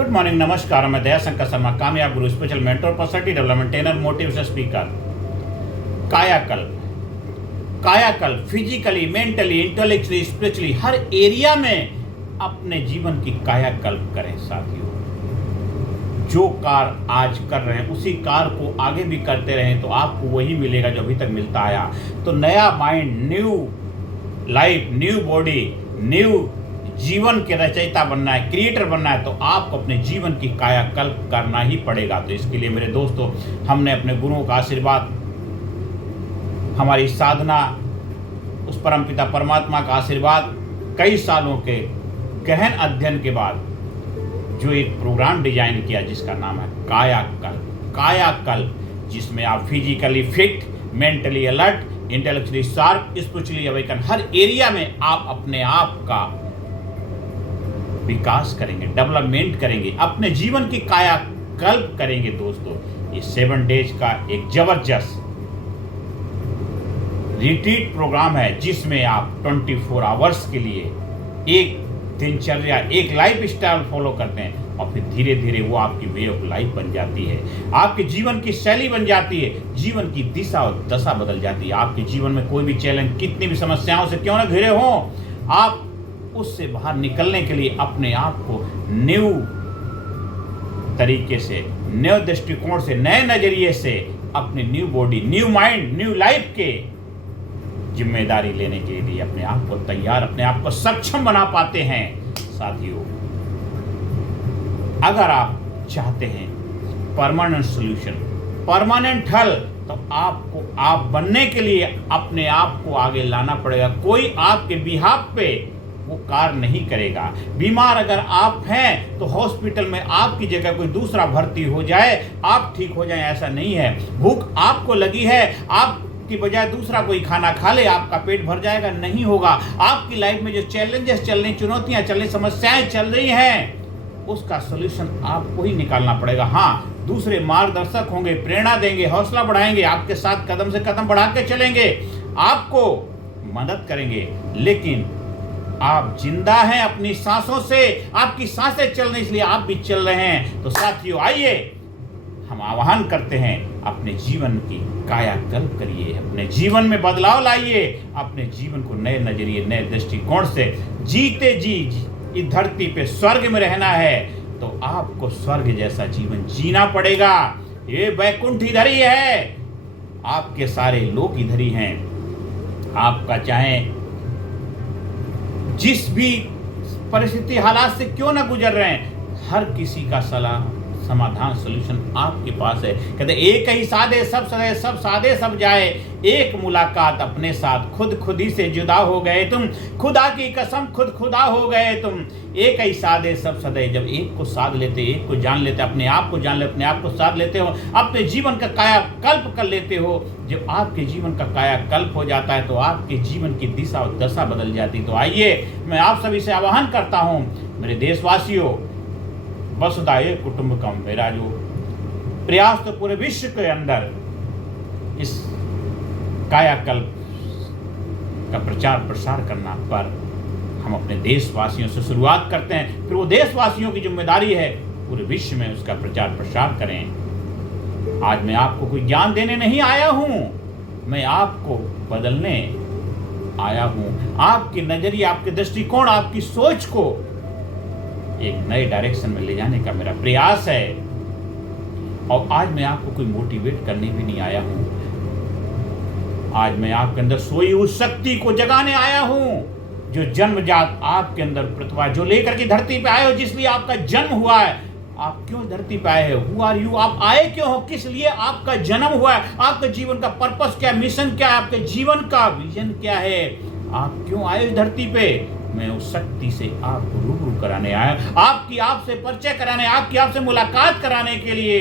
Good morning, नमस्कार। मैं दया शंकर शर्मा, कामयाब गुरु, special mentor, personality development trainer, motivation speaker. कायाकल्प, कायाकल्प फिजिकली, मेंटली, इंटेलेक्चुअली, स्पिरिचुअली हर एरिया में अपने जीवन की कायाकल्प करें साथियों। जो कार्य आज कर रहे हैं उसी कार्य को आगे भी करते रहें तो आपको वही मिलेगा जो अभी तक मिलता आया। तो नया mind, new life, new body, new जीवन के रचयिता बनना है, क्रिएटर बनना है, तो आपको अपने जीवन की कायाकल्प करना ही पड़ेगा। तो इसके लिए मेरे दोस्तों, हमने अपने गुरुओं का आशीर्वाद, हमारी साधना, उस परमपिता परमात्मा का आशीर्वाद, कई सालों के गहन अध्ययन के बाद जो एक प्रोग्राम डिजाइन किया जिसका नाम है कायाकल्प। कायाकल्प जिसमें आप physically fit, mentally alert, intellectually sharp, spiritually awaken, हर एरिया में आप अपने आप का विकास करेंगे, डेवलपमेंट करेंगे, अपने जीवन की कायाकल्प करेंगे। दोस्तों, ये 7 डेज का एक जबरदस्त रिट्रीट प्रोग्राम है जिसमें आप 24 आवर्स के लिए एक दिनचर्या, एक लाइफ स्टाइल फॉलो करते हैं और फिर धीरे धीरे वो आपकी वे ऑफ लाइफ बन जाती है, आपके जीवन की शैली बन जाती है, जीवन की दिशा और दशा बदल जाती है। आपके जीवन में कोई भी चैलेंज, कितनी भी समस्याओं से क्यों ना घिरे हों, आप उससे बाहर निकलने के लिए अपने आप को न्यू तरीके से, नए दृष्टिकोण से, नए नजरिए से अपनी new body, new mind, new life के जिम्मेदारी लेने के लिए अपने आप को तैयार, अपने आप को सक्षम बना पाते हैं। साथियों, अगर आप चाहते हैं परमानेंट सॉल्यूशन, परमानेंट हल, तो आपको आप बनने के लिए अपने आप को आगे लाना पड़ेगा। कोई आपके बिहाफ पे वो कार्य नहीं करेगा। बीमार अगर आप हैं तो हॉस्पिटल में आपकी जगह कोई दूसरा भर्ती हो जाए, आप ठीक हो जाए, ऐसा नहीं है। भूख आपको लगी है, आपकी बजाय दूसरा कोई खाना खा ले, आपका पेट भर जाएगा? नहीं होगा। आपकी लाइफ में जो चैलेंजेस चल रही, चुनौतियां चल रही, समस्याएं चल रही हैं, उसका सोल्यूशन आपको ही निकालना पड़ेगा। हाँ, दूसरे मार्गदर्शक होंगे, प्रेरणा देंगे, हौसला बढ़ाएंगे, आपके साथ कदम से कदम बढ़ा के चलेंगे, आपको मदद करेंगे, लेकिन आप जिंदा हैं अपनी सांसों से, आपकी सांसें चल रही, इसलिए आप भी चल रहे हैं। तो साथियों, आइए हम आह्वान करते हैं, अपने जीवन की कायाकल्प करिए, अपने जीवन में बदलाव लाइए, अपने जीवन को नए नजरिए, नए दृष्टिकोण से जीते जी इस धरती पे स्वर्ग में रहना है तो आपको स्वर्ग जैसा जीवन जीना पड़ेगा। ये वैकुंठ इधर ही है, आपके सारे लोग इधर ही हैं। आपका चाहे जिस भी परिस्थिति, हालात से क्यों ना गुजर रहे हैं, हर किसी का सलाह, समाधान, सॉल्यूशन आपके पास है। कहते एक ही साधे सब सदे, सब साधे सब जाए, एक मुलाकात अपने साथ, खुद खुद ही से जुदा हो गए तुम, खुदा की कसम खुद खुदा हो गए तुम। एक ही साधे सब सदे, जब एक को साध लेते, एक को जान लेते, अपने आप को जान ले, अपने आप को साध लेते हो, अपने जीवन का कायाकल्प कर लेते हो। जब आपके जीवन का कायाकल्प हो जाता है तो आपके जीवन की दिशा और दशा बदल जाती। तो आइए, मैं आप सभी से आह्वान करता हूँ, मेरे देशवासियों, वसुधा एक कुटुंबकम, मेरा जो प्रयास तो पूरे विश्व के अंदर इस कायाकल्प का प्रचार प्रसार करना, पर हम अपने देशवासियों से शुरुआत करते हैं, फिर वो देशवासियों की जिम्मेदारी है पूरे विश्व में उसका प्रचार प्रसार करें। आज मैं आपको कोई ज्ञान देने नहीं आया हूं, मैं आपको बदलने आया हूं। आपके नजरिए, आपके दृष्टिकोण, आपकी सोच को एक नए डायरेक्शन में ले जाने का मेरा प्रयास है। और आज मैं आपको कोई मोटिवेट करने भी नहीं आया हूं, आज मैं आपके अंदर सोई उस शक्ति को जगाने आया हूं जो जन्मजात आपके अंदर प्रतिभा, जो लेकर के धरती पे आए हो, जिसलिए आपका जन्म हुआ है। आप क्यों धरती पे आए हो? Who are you? आप आए क्यों हो? किस लिए आपका जन्म हुआ है? आपके जीवन का पर्पस क्या, मिशन क्या है? आपके जीवन का विजन क्या है? आप क्यों आए इस धरती पे? मैं उस शक्ति से आपको रूबरू कराने आया, आपसे परिचय कराने, आपसे मुलाकात कराने के लिए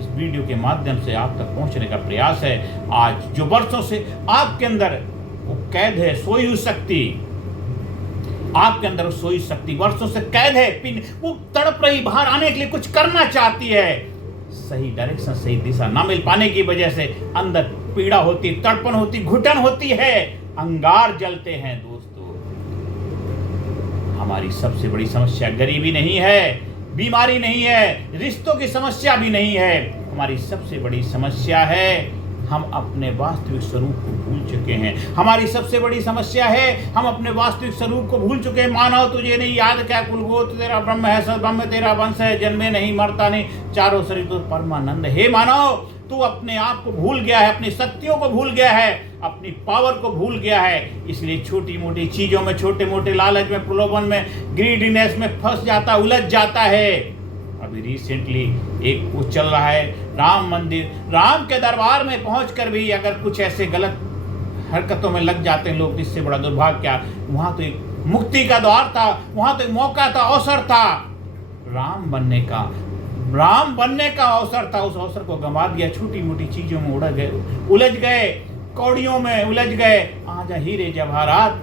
इस वीडियो के माध्यम से आप तक पहुंचने का प्रयास है। आज जो वर्षों से आपके अंदर वो कैद है, सोई हुई शक्ति, आपके अंदर सोई शक्ति वर्षों से कैद है, वो तड़प रही, बाहर आने के लिए कुछ करना चाहती है। सही डायरेक्शन, सही दिशा ना मिल पाने की वजह से अंदर पीड़ा होती, तड़पन होती, घुटन होती है, अंगार जलते हैं। दोस्तों, हमारी सबसे बड़ी समस्या गरीबी नहीं है, बीमारी नहीं है, रिश्तों की समस्या भी नहीं है। हमारी सबसे बड़ी समस्या है हम अपने वास्तविक स्वरूप को भूल चुके हैं। हमारी सबसे बड़ी समस्या है हम अपने वास्तविक स्वरूप को भूल चुके हैं। मानव तुझे नहीं याद क्या कुलगोत्र तेरा ब्रह्म है, सद्ब्रह्म तेरा वंश है, जन्मे नहीं मरता नहीं, चारों शरीर तो परमानंद। हे मानव, तू अपने आप को भूल गया है, अपनी शक्तियों को भूल गया है, अपनी पावर को भूल गया है। इसलिए छोटी मोटी चीजों में, छोटे मोटे लालच में, प्रलोभन में, ग्रीडीनेस में फंस जाता, उलझ जाता है। अभी रिसेंटली एक वो चल रहा है राम मंदिर, राम के दरबार में पहुंचकर भी अगर कुछ ऐसे गलत हरकतों में लग जाते हैं लोग, इससे बड़ा दुर्भाग्य क्या। वहां तो एक मुक्ति का द्वार था, वहां तो एक मौका था, अवसर था राम बनने का, राम बनने का अवसर था। उस अवसर को गंवा दिया, छोटी मोटी चीजों में उलझ गए, कौड़ियों में उलझ गए। आज हीरे जवाहरात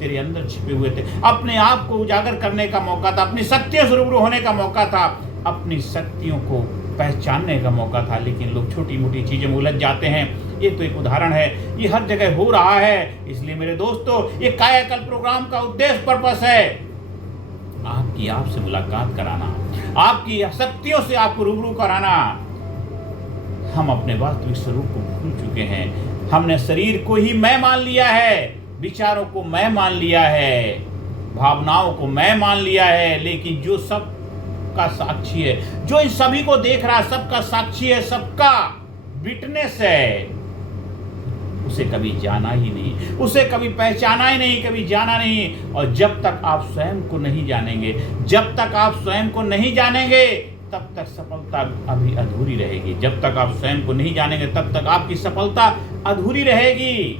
तेरे अंदर छिपे हुए थे। अपने आप को उजागर करने का मौका था, अपनी शक्तियों से रूबरू होने का मौका था, अपनी शक्तियों को पहचानने का मौका था, लेकिन लोग छोटी मोटी चीजों में उलझ जाते हैं। ये तो एक उदाहरण है, ये हर जगह हो रहा है। इसलिए मेरे दोस्तों, ये कायाकल्प प्रोग्राम का उद्देश्य, पर्पस है आपकी आपसे मुलाकात कराना, आपकी शक्तियों से आपको रूबरू कराना। हम अपने वास्तविक स्वरूप को भूल चुके हैं। हमने शरीर को ही मैं मान लिया है, विचारों को मैं मान लिया है, भावनाओं को मैं मान लिया है। लेकिन जो सब का साक्षी है, जो इन सभी को देख रहा है, सबका साक्षी है, सबका विटनेस है, उसे कभी जाना ही नहीं, उसे कभी पहचाना ही नहीं, कभी जाना नहीं। और जब तक आप स्वयं को नहीं जानेंगे, जब तक आप स्वयं को नहीं जानेंगे, तब तक सफलता अभी अधूरी रहेगी। जब तक आप स्वयं को नहीं जानेंगे, तब तक आपकी सफलता अधूरी रहेगी।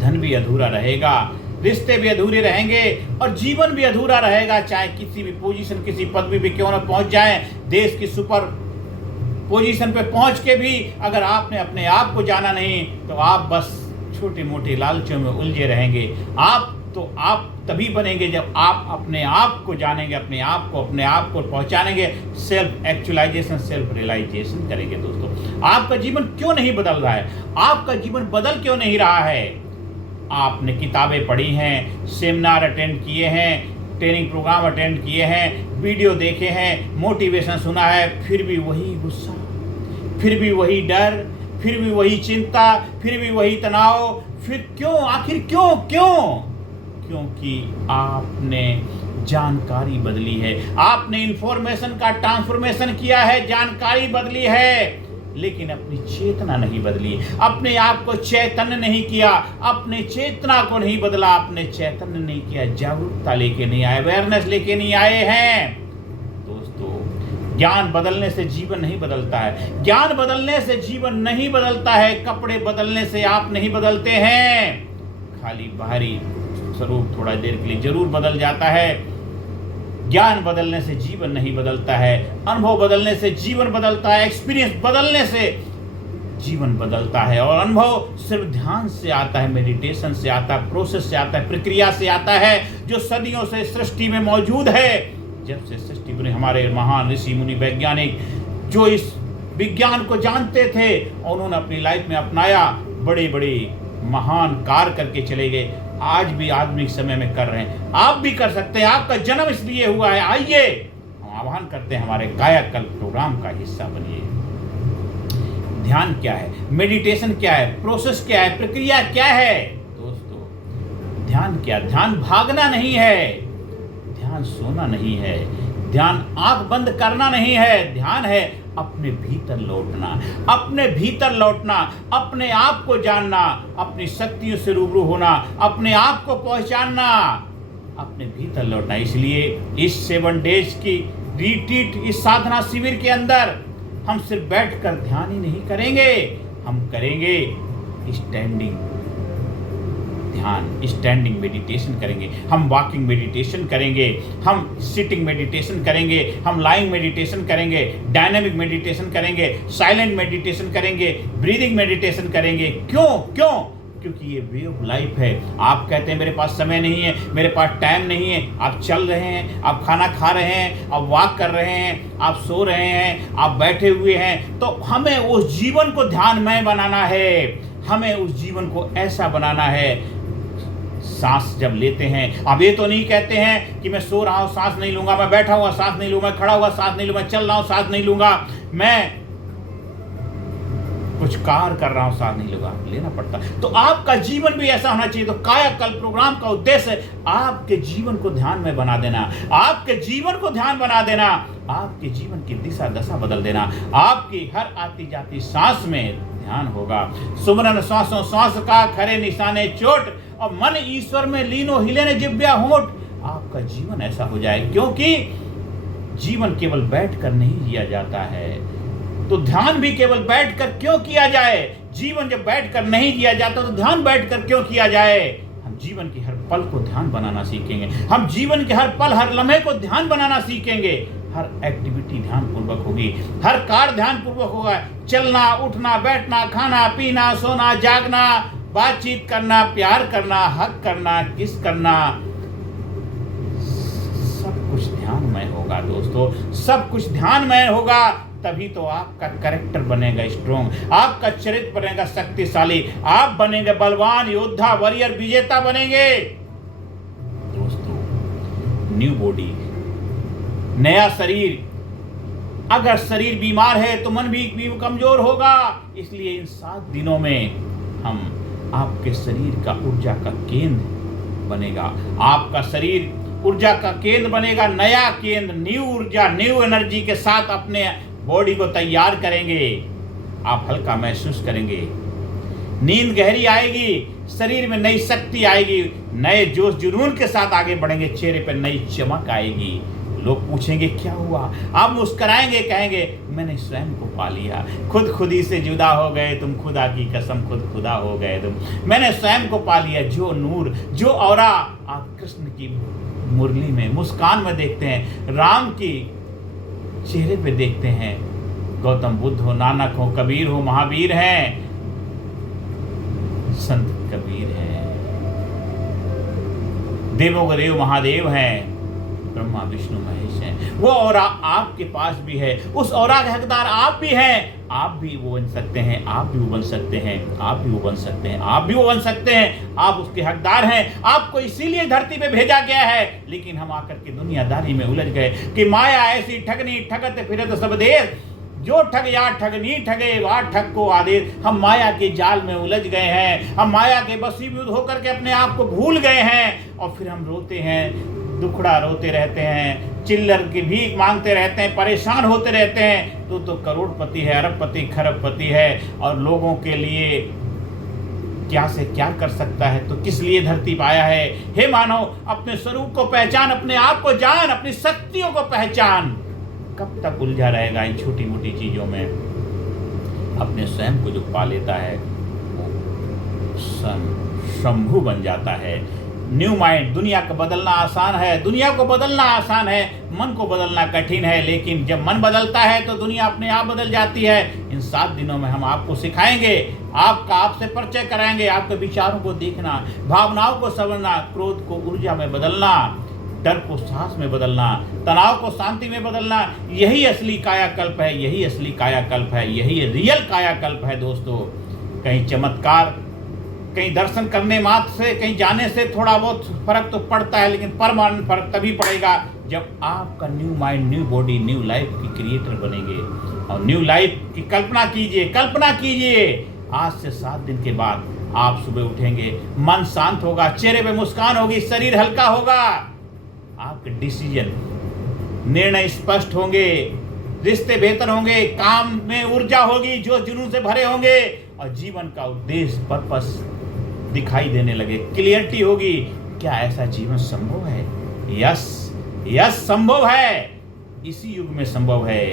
धन भी अधूरा रहेगा, रिश्ते भी अधूरे रहेंगे और जीवन भी अधूरा रहेगा। चाहे किसी भी पोजीशन, किसी पदवी पे क्यों ना पहुंच जाए, देश की सुपर पोजीशन पे पहुंच के भी अगर आपने अपने आप को जाना नहीं, तो आप बस छोटे मोटे लालचों में उलझे रहेंगे। आप तभी बनेंगे जब आप अपने आप को जानेंगे, अपने आप को पहचानेंगे, सेल्फ एक्चुअलाइजेशन, सेल्फ रियलाइजेशन करेंगे। दोस्तों, आपका जीवन क्यों नहीं बदल रहा है? आपका जीवन बदल क्यों नहीं रहा है? आपने किताबें पढ़ी हैं, सेमिनार अटेंड किए हैं, ट्रेनिंग प्रोग्राम अटेंड किए हैं, वीडियो देखे हैं, मोटिवेशन सुना है, फिर भी वही गुस्सा, फिर भी वही डर, फिर भी वही चिंता, फिर भी वही तनाव। फिर क्यों? आखिर क्यों? क्योंकि आपने जानकारी बदली है, आपने इंफॉर्मेशन का ट्रांसफॉर्मेशन किया है, जानकारी बदली है, लेकिन अपनी चेतना नहीं बदली, अपने आप को चैतन्य नहीं किया, अपने चेतना को नहीं बदला, अपने चैतन्य नहीं किया, जागरूकता लेके नहीं आए, अवेयरनेस लेके नहीं आए हैं। दोस्तों, ज्ञान बदलने से जीवन नहीं बदलता है, ज्ञान बदलने से जीवन नहीं बदलता है, कपड़े बदलने से आप नहीं बदलते हैं। खाली बाहरी स्वरूप थोड़ा देर के लिए जरूर बदल जाता है, ज्ञान बदलने से जीवन नहीं बदलता है, अनुभव बदलने से जीवन बदलता है, एक्सपीरियंस बदलने से जीवन बदलता है। और अनुभव सिर्फ ध्यान से आता है, मेडिटेशन से आता है, प्रोसेस से आता है, प्रक्रिया से आता है, जो सदियों से सृष्टि में मौजूद है। जब से सृष्टि बनी, हमारे महान ऋषि मुनि वैज्ञानिक जो इस विज्ञान को जानते थे और उन्होंने अपनी लाइफ में अपनाया, बड़े बड़े महान कार्य करके चले गए, आज भी आधुनिक समय में कर रहे हैं। आप भी कर सकते हैं, आपका जन्म इसलिए हुआ है। आइए, हम आह्वान करते हैं, हमारे कायाकल्प प्रोग्राम का हिस्सा बनिए। ध्यान क्या है, मेडिटेशन क्या है, प्रोसेस क्या है, प्रक्रिया क्या है? दोस्तों, ध्यान क्या? ध्यान भागना नहीं है, ध्यान सोना नहीं है, ध्यान आंख बंद करना नहीं है, ध्यान है अपने भीतर लौटना, अपने भीतर लौटना, अपने आप को जानना, अपनी शक्तियों से रूबरू होना, अपने आप को पहचानना, अपने भीतर लौटना। इसलिए इस 7 डेज की रिट्रीट, इस साधना शिविर के अंदर हम सिर्फ बैठकर ध्यान ही नहीं करेंगे, हम करेंगे स्टैंडिंग ध्यान, स्टैंडिंग मेडिटेशन करेंगे, हम वॉकिंग मेडिटेशन करेंगे, हम सिटिंग मेडिटेशन करेंगे, हम लाइंग मेडिटेशन करेंगे, डायनामिक मेडिटेशन करेंगे, साइलेंट मेडिटेशन करेंगे, ब्रीदिंग मेडिटेशन करेंगे। क्यों? क्योंकि ये वे ऑफ लाइफ है। आप कहते हैं मेरे पास समय नहीं है, मेरे पास टाइम नहीं है, आप चल रहे हैं, आप खाना खा रहे हैं, आप वॉक कर रहे हैं, आप सो रहे हैं, आप बैठे हुए हैं, तो हमें उस जीवन को ध्यानमय बनाना है, हमें उस जीवन को ऐसा बनाना है, सांस जब लेते हैं, अब ये तो नहीं कहते हैं कि मैं सो रहा हूं सांस नहीं लूंगा, मैं बैठा हुआ सांस नहीं लूंगा, मैं खड़ा हुआ सांस नहीं लूंगा, मैं चल रहा हूं सांस नहीं लूंगा, मैं कुछ कार्य कर रहा हूं सांस नहीं लूंगा, लेना पड़ता। तो आपका जीवन भी ऐसा होना चाहिए। तो कायाकल्प प्रोग्राम का उद्देश्य आपके जीवन को ध्यान में बना देना, आपके जीवन को ध्यान बना देना, आपके जीवन की दिशा दशा बदल देना। आपकी हर आती जाती सांस में ध्यान होगा। सुमरन श्वासों श्वास का खरे निशाने चोट, और मन ईश्वर में लीनो हिले ने जिब्या होठ। आपका जीवन ऐसा हो जाए, क्योंकि जीवन केवल बैठकर नहीं जिया जाता है, तो ध्यान भी केवल बैठकर क्यों किया जाए। जीवन जब बैठकर नहीं जिया जाता तो ध्यान बैठकर क्यों किया जाए। हम जीवन की हर पल को ध्यान बनाना सीखेंगे, हम जीवन के हर पल हर लम्हे को ध्यान बनाना सीखेंगे। हर एक्टिविटी ध्यान पूर्वक होगी, हर कार्य ध्यान पूर्वक होगा। चलना, उठना, बैठना, खाना, पीना, सोना, जागना, बातचीत करना, प्यार करना, हक करना, किस करना, सब कुछ ध्यानमय होगा दोस्तों, सब कुछ ध्यानमय होगा। तभी तो आपका कैरेक्टर बनेगा स्ट्रॉन्ग, आपका चरित्र बनेगा शक्तिशाली, आप बनेंगे बलवान योद्धा, वॉरियर, विजेता बनेंगे। दोस्तों, न्यू बॉडी, नया शरीर। अगर शरीर बीमार है तो मन भी कमजोर होगा। इसलिए इन 7 दिनों में हम आपके शरीर का ऊर्जा का केंद्र बनेगा, आपका शरीर ऊर्जा का केंद्र बनेगा, नया केंद्र, न्यू ऊर्जा, न्यू एनर्जी के साथ अपने बॉडी को तैयार करेंगे। आप हल्का महसूस करेंगे, नींद गहरी आएगी, शरीर में नई शक्ति आएगी, नए जोश जुनून के साथ आगे बढ़ेंगे, चेहरे पर नई चमक आएगी। लोग पूछेंगे क्या हुआ, आप मुस्कुराएंगे, कहेंगे मैंने स्वयं को पा लिया, खुद खुदी से जुदा हो गए तुम, खुदा की कसम खुद खुदा हो गए तुम, मैंने स्वयं को पा लिया। जो नूर, जो औरा आप कृष्ण की मुरली में, मुस्कान में देखते हैं, राम की चेहरे पे देखते हैं, गौतम बुद्ध हो, नानक हो, कबीर हो, महावीर हैं, संत कबीर हैं, देवों के देव महादेव हैं, ब्रह्मा विष्णु महेश हैं। वो औरा आपके पास भी है, उस औरा के हकदार आप भी हैं। आप भी वो बन सकते हैं, आप भी वो बन सकते हैं, आप भी वो बन सकते हैं, आप भी वो बन सकते हैं। आप उसके हकदार हैं। आपको इसीलिए धरती पे भेजा गया है। लेकिन हम आकर के दुनियादारी में उलझ गए कि माया ऐसी ठगनी, ठगत फिरत सब देश, जो ठग या ठगनी ठगे वा ठग को आदेश। हम माया के जाल में उलझ गए हैं, हम माया के वशीभूत होकर के अपने आप को भूल गए हैं, और फिर हम रोते हैं, दुखड़ा रोते रहते हैं, चिल्लर की भीख मांगते रहते हैं, परेशान होते रहते हैं। तो करोड़पति है, अरबपति, खरबपति है, और लोगों के लिए क्या से क्या कर सकता है, तो किस लिए धरती पर आया है। हे मानव, अपने स्वरूप को पहचान, अपने आप को जान, अपनी शक्तियों को पहचान। कब तक उलझा रहेगा इन छोटी मोटी चीजों में। अपने स्वयं को जो पा लेता है वो शंभु बन जाता है। New mind. दुनिया को बदलना आसान है, दुनिया को बदलना आसान है, मन को बदलना कठिन है। लेकिन जब मन बदलता है तो दुनिया अपने आप बदल जाती है। इन 7 दिनों में हम आपको सिखाएंगे, आपसे परिचय कराएंगे, आपके विचारों को देखना, भावनाओं को समझना, क्रोध को ऊर्जा में बदलना, डर को साहस में बदलना, तनाव को शांति में बदलना। यही असली कायाकल्प है, यही असली कायाकल्प है, यही रियल कायाकल्प है दोस्तों। कहीं चमत्कार, कहीं दर्शन करने मात्र से, कहीं जाने से थोड़ा बहुत फर्क तो पड़ता है, लेकिन परमानेंट फर्क तभी पड़ेगा जब आपका new mind, new body, new life की क्रिएटर बनेंगे। और न्यू लाइफ की कल्पना कीजिए, कल्पना कीजिए। आज से 7 दिन के बाद आप सुबह उठेंगे, मन शांत होगा, चेहरे पे मुस्कान होगी, शरीर हल्का होगा, आपके डिसीजन, निर्णय स्पष्ट होंगे, रिश्ते बेहतर होंगे, काम में ऊर्जा होगी, जो जुनून से भरे होंगे, और जीवन का उद्देश्य, पर्पस दिखाई देने लगे, क्लियरिटी होगी। क्या ऐसा जीवन संभव है? यस, यस संभव है। इसी युग में संभव है।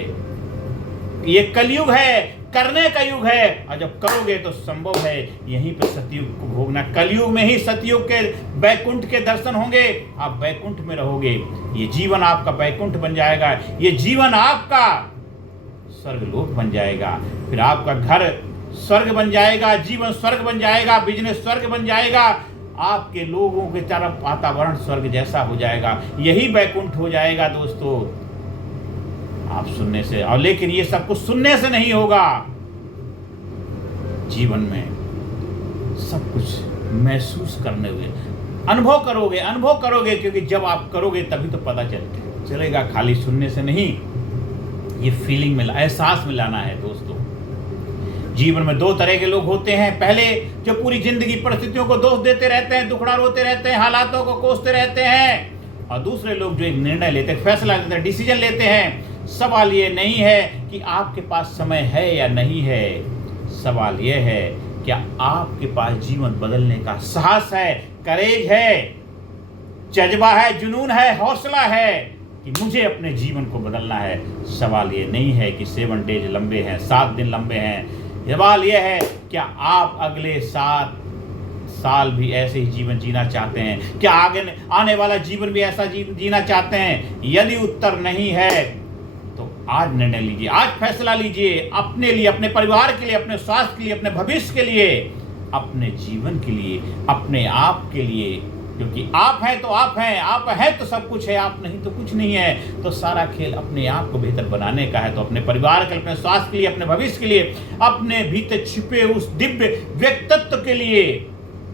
ये कलयुग है, करने का युग है, और जब करोगे तो संभव है। यहीं पर सतयुग को भोगना। कलयुग में ही सतयुग के बैकुंठ के दर्शन होंगे, आप बैकुंठ में रहोगे। ये जीवन आपका बैकुंठ बन जाएगा, ये जीवन आपका स्वर्गलोक बन जाएगा। फिर आपका घर स्वर्ग बन जाएगा, जीवन स्वर्ग बन जाएगा, बिजनेस स्वर्ग बन जाएगा, आपके लोगों के तरफ वातावरण स्वर्ग जैसा हो जाएगा। यही बैकुंठ हो जाएगा दोस्तों, आप सुनने से। और लेकिन ये सब कुछ सुनने से नहीं होगा, जीवन में सब कुछ महसूस करने हुए, अनुभव करोगे, क्योंकि जब आप करोगे तभी तो पता चलेगा। खाली सुनने से नहीं, ये फीलिंग में, एहसास में लाना है दोस्तों। जीवन में दो तरह के लोग होते हैं। पहले जो पूरी जिंदगी परिस्थितियों को दोष देते रहते हैं, दुखड़ा रोते रहते हैं, हालातों को कोसते रहते हैं। और दूसरे लोग जो एक निर्णय लेते हैं, फैसला लेते हैं, डिसीजन लेते हैं। सवाल ये नहीं है कि आपके पास समय है या नहीं है, सवाल ये है क्या आपके पास जीवन बदलने का साहस है, करेज है, जज्बा है, जुनून है, हौसला है कि मुझे अपने जीवन को बदलना है। सवाल ये नहीं है कि 7 डेज लंबे हैं, 7 दिन लंबे हैं। सवाल यह है क्या आप अगले 7 साल भी ऐसे ही जीवन जीना चाहते हैं? क्या आगे आने वाला जीवन भी ऐसा जीना चाहते हैं? यदि उत्तर नहीं है तो आज निर्णय लीजिए, आज फैसला लीजिए अपने लिए, अपने परिवार के लिए, अपने स्वास्थ्य के लिए, अपने भविष्य के लिए, अपने जीवन के लिए, अपने आप के लिए। क्योंकि आप हैं तो आप हैं, आप हैं तो सब कुछ है, आप नहीं तो कुछ नहीं है। तो सारा खेल अपने आप को बेहतर बनाने का है। तो अपने परिवार के लिए, अपने स्वास्थ्य के लिए, अपने भविष्य के लिए, अपने भीतर छिपे उस दिव्य व्यक्तित्व के लिए,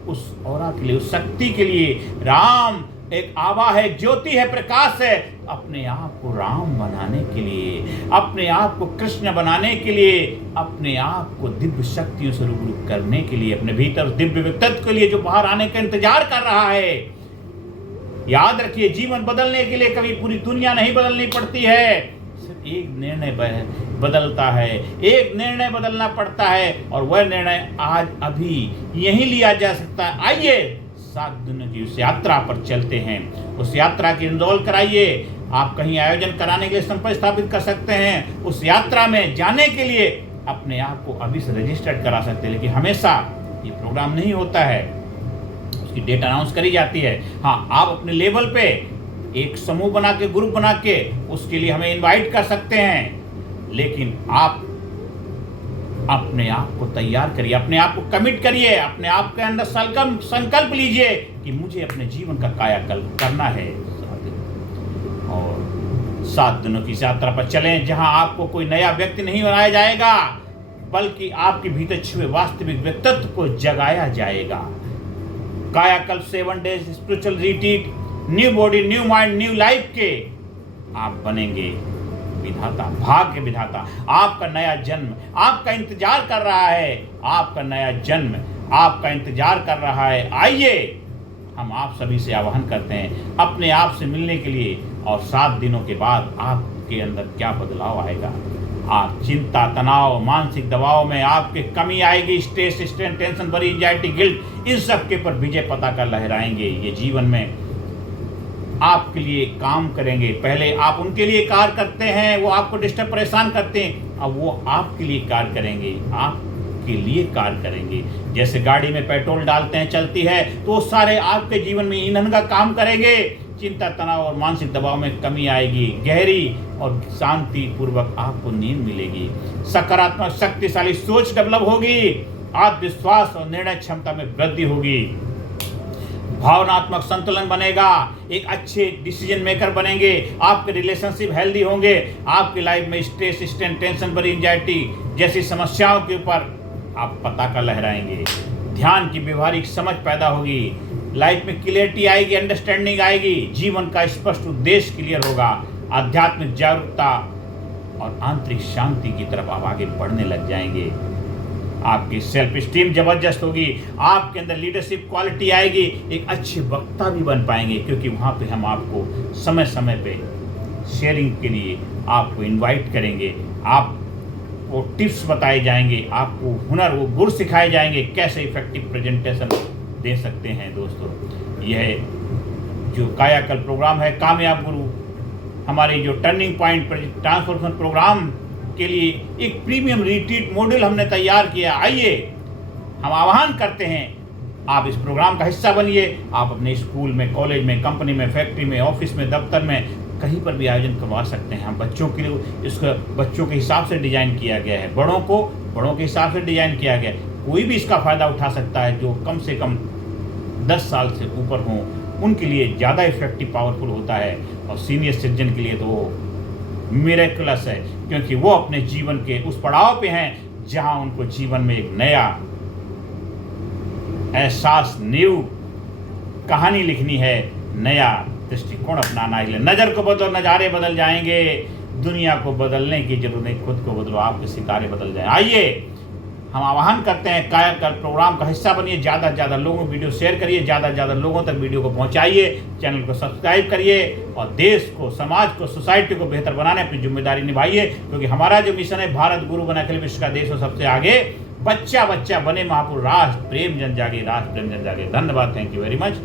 उस ऑरा के लिए, उस शक्ति के लिए। राम एक आभा है, ज्योति है, प्रकाश है। अपने आप को राम बनाने के लिए, अपने आप को कृष्ण बनाने के लिए, अपने आप को दिव्य शक्तियों से रूबरू करने के लिए, अपने भीतर दिव्य व्यक्तित्व के लिए जो बाहर आने का इंतजार कर रहा है। याद रखिए, जीवन बदलने के लिए कभी पूरी दुनिया नहीं बदलनी पड़ती है, सिर्फ एक निर्णय बदलता है, एक निर्णय बदलना पड़ता है। और वह निर्णय आज अभी यहीं लिया जा सकता है। आइए 7 दिनों की उस यात्रा पर चलते हैं। उस यात्रा की इनरोल कराइए। आप कहीं आयोजन कराने के लिए संपर्क स्थापित कर सकते हैं। उस यात्रा में जाने के लिए अपने आप को अभी से रजिस्टर्ड करा सकते हैं। लेकिन हमेशा ये प्रोग्राम नहीं होता है, उसकी डेट अनाउंस करी जाती है। हाँ, आप अपने लेवल पे एक समूह बना के, ग्रुप बना के उसके लिए हमें इनवाइट कर सकते हैं। लेकिन आप अपने आप को तैयार करिए, अपने आप को कमिट करिए, अपने आप के अंदर संकल्प लीजिए कि मुझे अपने जीवन का कायाकल्प करना है। और 7 दिनों की यात्रा पर चलें, जहां आपको कोई नया व्यक्ति नहीं बनाया जाएगा, बल्कि आपके भीतर छुपे वास्तविक व्यक्तित्व को जगाया जाएगा। कायाकल्प 7 days spiritual retreat, new body, new mind, new life के आप बनेंगे विधाता, भाग्य विधाता। आपका नया जन्म आपका इंतजार कर रहा है, आपका नया जन्म आपका इंतजार कर रहा है। आइए हम आप सभी से आह्वान करते हैं अपने आप से मिलने के लिए। और 7 दिनों के बाद आपके अंदर क्या बदलाव आएगा। आप चिंता, तनाव, मानसिक दबाव में आपके कमी आएगी। Stress, strain, tension, worry, anxiety, guilt, इन सब के ऊपर विजय पताका लहराएंगे। ये जीवन में आपके लिए काम करेंगे। पहले आप उनके लिए कार्य करते हैं, वो आपको डिस्टर्ब, परेशान करते हैं। अब वो आपके लिए कार्य करेंगे, आपके लिए कार्य करेंगे। जैसे गाड़ी में पेट्रोल डालते हैं, चलती है, तो सारे आपके जीवन में ईंधन का काम करेंगे। चिंता, तनाव और मानसिक दबाव में कमी आएगी। गहरी और शांति पूर्वक आपको नींद मिलेगी। सकारात्मक, शक्तिशाली सोच डेवलप होगी। आत्मविश्वास और निर्णय क्षमता में वृद्धि होगी। भावनात्मक संतुलन बनेगा। एक अच्छे डिसीजन मेकर बनेंगे। आपके रिलेशनशिप हेल्दी होंगे। आपकी लाइफ में stress, strain, tension, worry, anxiety जैसी समस्याओं के ऊपर आप पताका लहराएंगे। ध्यान की व्यवहारिक समझ पैदा होगी। लाइफ में क्लियरिटी आएगी, अंडरस्टैंडिंग आएगी। जीवन का स्पष्ट उद्देश्य क्लियर होगा। आध्यात्मिक जागरूकता और आंतरिक शांति की तरफ आप आगे बढ़ने लग जाएंगे। आपकी सेल्फ स्टीम जबरदस्त होगी। आपके अंदर लीडरशिप क्वालिटी आएगी। एक अच्छे वक्ता भी बन पाएंगे, क्योंकि वहाँ पे हम आपको समय समय पे शेयरिंग के लिए आपको इनवाइट करेंगे। आपको टिप्स बताए जाएंगे, आपको हुनर, वो गुर सिखाए जाएंगे, कैसे इफेक्टिव प्रेजेंटेशन दे सकते हैं। दोस्तों, यह जो कायाकल्प प्रोग्राम है, कामयाब गुरु, हमारे जो टर्निंग पॉइंट ट्रांसफॉर्मेशन प्रोग्राम के लिए एक प्रीमियम रिट्रीट मॉड्यूल हमने तैयार किया। आइए हम आह्वान करते हैं, आप इस प्रोग्राम का हिस्सा बनिए। आप अपने स्कूल में, कॉलेज में, कंपनी में, फैक्ट्री में, ऑफिस में, दफ्तर में, कहीं पर भी आयोजन करवा सकते हैं। हम बच्चों के लिए इसको बच्चों के हिसाब से डिजाइन किया गया है, बड़ों को बड़ों के हिसाब से डिजाइन किया गया है। कोई भी इसका फायदा उठा सकता है। जो कम से कम 10 साल से ऊपर हों, उनके लिए ज़्यादा इफेक्टिव, पावरफुल होता है। और सीनियर सिटीजन के लिए तो वो मिरेकुलस है, क्योंकि वो अपने जीवन के उस पड़ाव पे हैं जहां उनको जीवन में एक नया एहसास, न्यू कहानी लिखनी है, नया दृष्टिकोण अपनाना है। नज़र को बदलो, नज़ारे बदल जाएंगे। दुनिया को बदलने की जरूरत नहीं, खुद को बदलो, आपके सितारे बदल जाए। आइए हम आह्वान करते हैं, कायाकल्प प्रोग्राम का हिस्सा बनिए, ज़्यादा से ज़्यादा लोगों को वीडियो शेयर करिए, ज़्यादा से ज़्यादा लोगों तक वीडियो को पहुंचाइए, चैनल को सब्सक्राइब करिए और देश को, समाज को, सोसाइटी को बेहतर बनाने अपनी जिम्मेदारी निभाइए। क्योंकि हमारा जो मिशन है, भारत गुरु बना अखिल विश्व का देश हो सबसे आगे, बच्चा बच्चा बने महापुरुष, राष्ट्र प्रेम जन जागे, राष्ट्र प्रेम जन जागे। धन्यवाद, थैंक यू वेरी मच।